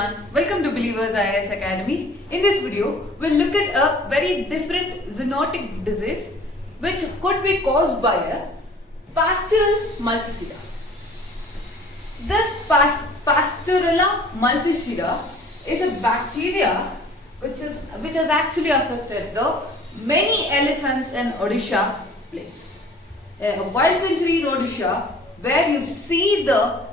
everyone, welcome to Believers IAS Academy. In this video, we'll look at a very different zoonotic disease which could be caused by a Pasteurella multocida. This Pasteurella multocida is a bacteria which has actually affected the many elephants in Odisha place. A wild sanctuary in Odisha where you see the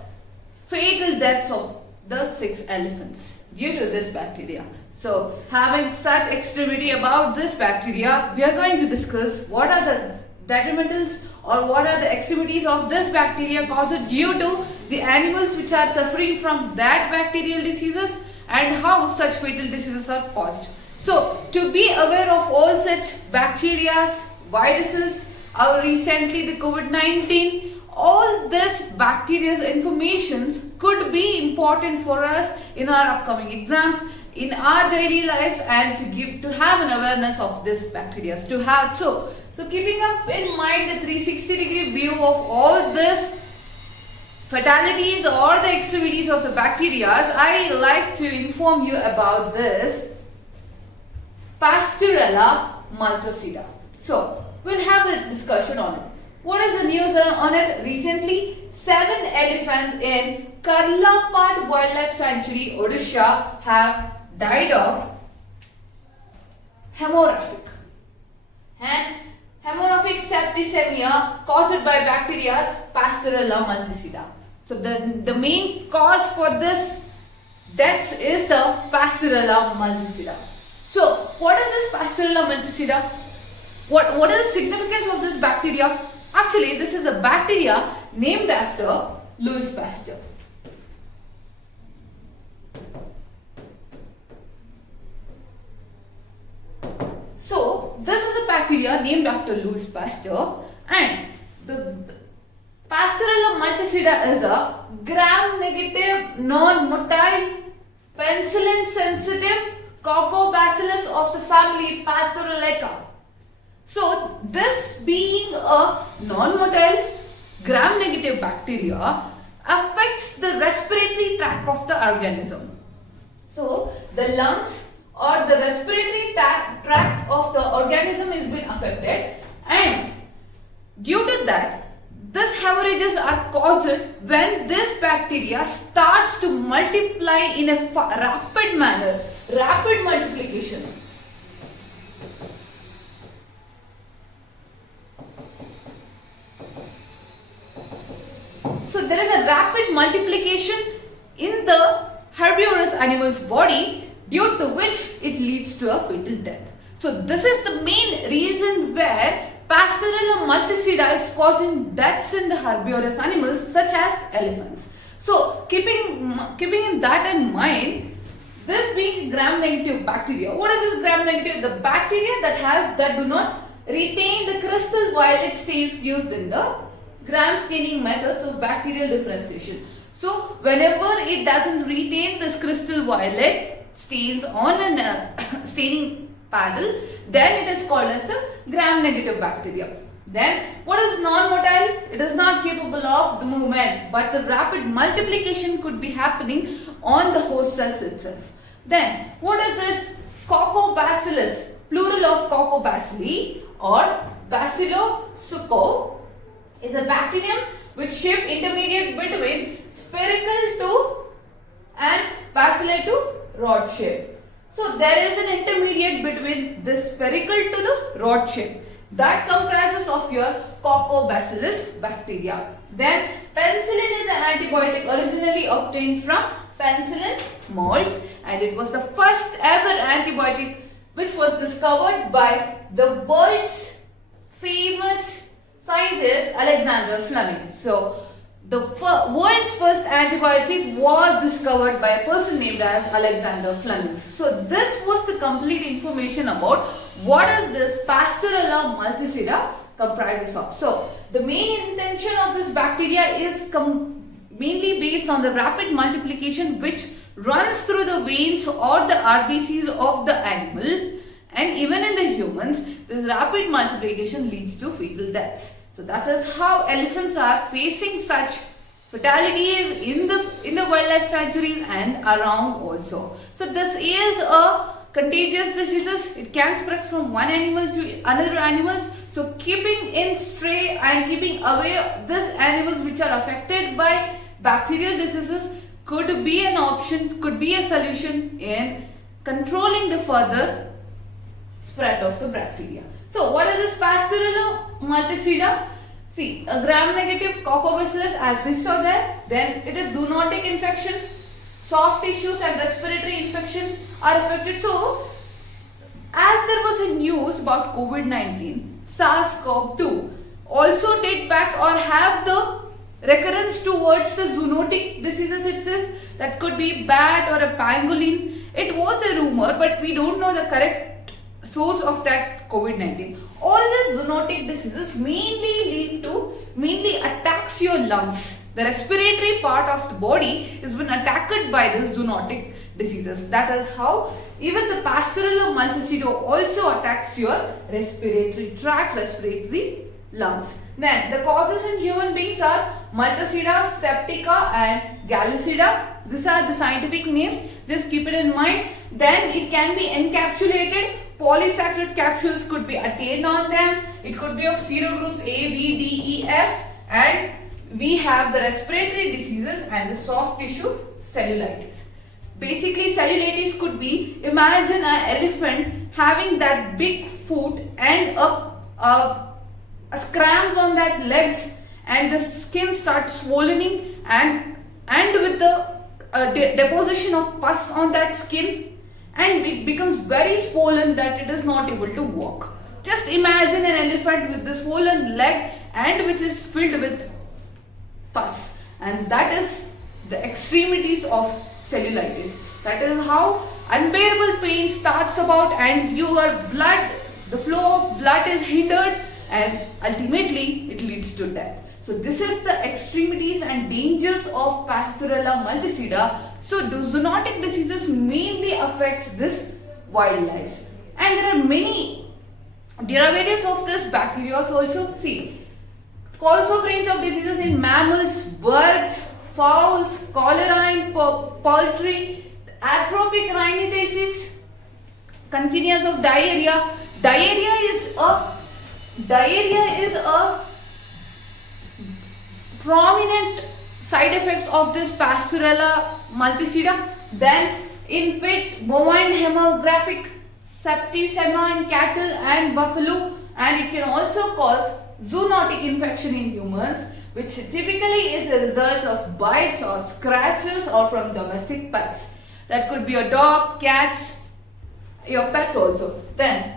fatal deaths of the 6 elephants due to this bacteria. So, having such extremity about this bacteria, we are going to discuss what are the detrimentals or what are the extremities of this bacteria caused due to the animals which are suffering from that bacterial diseases and how such fatal diseases are caused. So, to be aware of all such bacteria, viruses, or recently the COVID-19, all this bacteria's informations could be important for us in our upcoming exams, in our daily life, and to have an awareness of this bacteria. So keeping up in mind the 360-degree view of all this fatalities or the extremities of the bacteria, I like to inform you about this Pasteurella Multocida. So we'll have a discussion on it. What is the news on it? Recently, 7 elephants in Karlapat Wildlife Sanctuary, Odisha, have died of hemorrhagic septicemia caused by bacteria Pasteurella multocida. So the main cause for this deaths is the Pasteurella multocida. So what is this Pasteurella multocida? What is the significance of this bacteria? Actually, this is a bacteria named after Louis Pasteur. So, this is a bacteria named after Louis Pasteur, and the Pasteurella multocida is a gram-negative, non-motile, penicillin-sensitive coccobacillus of the family Pasteurella. So, this being a non-motile gram-negative bacteria affects the respiratory tract of the organism. So, the lungs or the respiratory tract of the organism is being affected, and due to that, these hemorrhages are caused when this bacteria starts to multiply in a rapid manner, rapid multiplication. So there is a rapid multiplication in the herbivorous animal's body, due to which it leads to a fatal death. So this is the main reason where Pasteurella multocida is causing deaths in the herbivorous animals such as elephants. So keeping that in mind, this being gram-negative bacteria, what is this gram-negative? The bacteria that do not retain the crystal violet stains used in the gram staining methods of bacterial differentiation. So whenever it doesn't retain this crystal violet stains on a staining paddle, then it is called as the gram-negative bacteria. Then what is non-motile? It is not capable of the movement, but the rapid multiplication could be happening on the host cells itself. Then what is this coccobacillus, plural of coccobacilli or bacillosucco, is a bacterium with shape intermediate between spherical to and bacilli to rod shape. So there is an intermediate between the spherical to the rod shape that comprises of your coccobacillus bacteria. Then penicillin is an antibiotic originally obtained from penicillin molds, and it was the first ever antibiotic which was discovered by the world's famous scientist Alexander Fleming. So the world's first antibiotic was discovered by a person named as Alexander Fleming. So this was the complete information about what is this Pasteurella multocida comprises of. So the main intention of this bacteria is mainly based on the rapid multiplication which runs through the veins or the RBCs of the animal, and even in the humans, this rapid multiplication leads to fatal deaths. So that is how elephants are facing such fatalities in the wildlife sanctuaries and around also. So this is a contagious diseases. It can spread from one animal to another animals. So keeping in stray and keeping away these animals which are affected by bacterial diseases could be an option, could be a solution in controlling the further spread of the bacteria. So what is this Pasteurella Multocida? See, a gram-negative coccobacillus as we saw there. Then it is zoonotic infection. Soft tissues and respiratory infection are affected. So, as there was a news about COVID-19, SARS-CoV-2 also date back or have the recurrence towards the zoonotic diseases itself. That could be bat or a pangolin. It was a rumor, but we don't know the correct source of that COVID-19. All these zoonotic diseases mainly attacks your lungs. The respiratory part of the body is been attacked by the zoonotic diseases. That is how even the Pasteurella Multocida also attacks your respiratory tract, respiratory lungs. Then the causes in human beings are Multocida, Septica and Gallicida. These are the scientific names. Just keep it in mind. Then it can be encapsulated. Polysaccharide capsules could be attained on them. It could be of serogroups A, B, D, E, F, and we have the respiratory diseases and the soft tissue cellulitis. Basically, cellulitis could be, imagine an elephant having that big foot and a scrams on that legs, and the skin starts swollening and with the deposition of pus on that skin, and it becomes very swollen that it is not able to walk. Just imagine an elephant with the swollen leg and which is filled with pus, and that is the extremities of cellulitis. That is how unbearable pain starts about, and the flow of blood is hindered, and ultimately it leads to death. So this is the extremities and dangers of Pasteurella Multocida. So the zoonotic diseases mainly affects this wildlife, and there are many derivatives of this bacteria also. See, cause of range of diseases in mammals, birds, fowls, cholera in poultry, atrophic rhinitis, continuous of diarrhea. Diarrhea is a prominent side effect of this Pasteurella Multocida. Then in pigs, bovine hemorrhagic septicemia in cattle and buffalo, and it can also cause zoonotic infection in humans, which typically is a result of bites or scratches or from domestic pets. That could be your dog, cats, your pets also. Then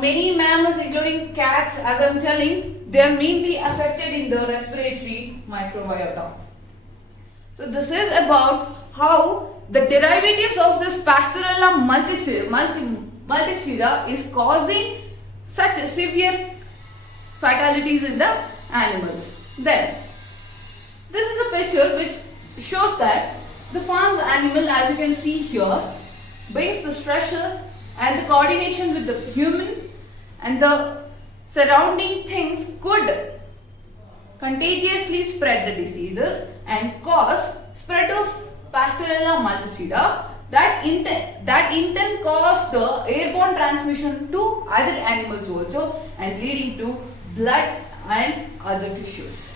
many mammals including cats, as I am telling, they are mainly affected in the respiratory microbiota. So this is about how the derivatives of this Pasteurella Multocida is causing such severe fatalities in the animals. Then this is a picture which shows that the farm animal, as you can see here, brings the stressor and the coordination with the human and the surrounding things could contagiously spread the diseases and cause spread of Pasteurella Multocida that in turn cause the airborne transmission to other animals also, and leading to blood and other tissues.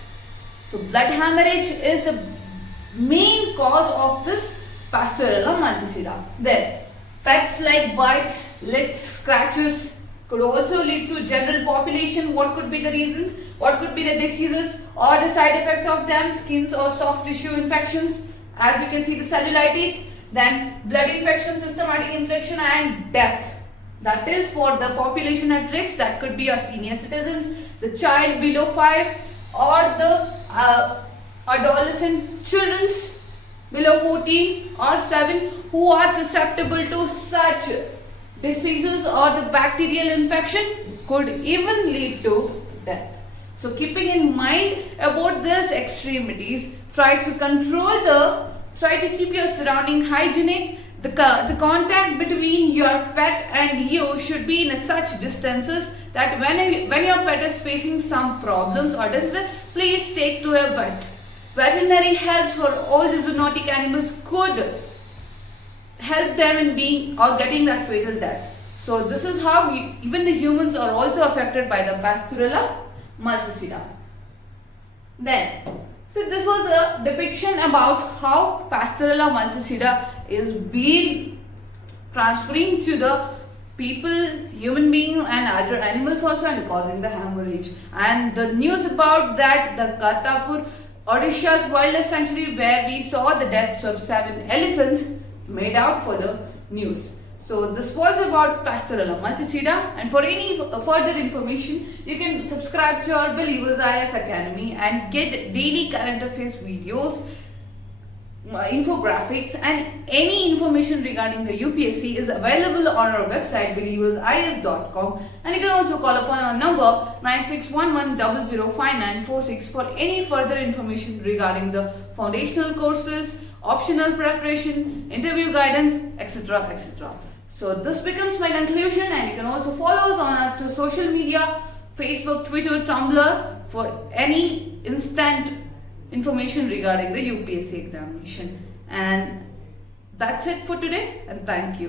So blood hemorrhage is the main cause of this Pasteurella Multocida. Then pets like bites, licks, scratches could also lead to general population. What could be the reasons? What could be the diseases or the side effects of them? Skins or soft tissue infections. As you can see, the cellulitis, then blood infection, systematic infection, and death. That is for the population at risk. That could be our senior citizens, the child below 5, or the adolescent children below 14 or 7 who are susceptible to such diseases, or the bacterial infection could even lead to death. So keeping in mind about these extremities, try to keep your surrounding hygienic. The contact between your pet and you should be in such distances that when your pet is facing some problems or diseases, please take to a vet. veterinary help for all the zoonotic animals could help them in being or getting that fatal deaths. So this is how even the humans are also affected by the Pasteurella Multocida. Then, so this was a depiction about how Pasteurella Multocida is being transferring to the people, human beings and other animals also, and causing the hemorrhage. And the news about that, the Kartarpur, Odisha's wildlife sanctuary, where we saw the deaths of 7 elephants, made out for the news. So this was about Pasteurella Multocida, and for any further information you can subscribe to our Believers IAS Academy and get daily current affairs videos, infographics, and any information regarding the UPSC is available on our website believersis.com, and you can also call upon our number 9611005946 for any further information regarding the foundational courses, optional preparation, interview guidance, etc. etc. So this becomes my conclusion, and you can also follow us on our social media, Facebook, Twitter, Tumblr for any instant information regarding the UPSC examination. And that's it for today, and thank you.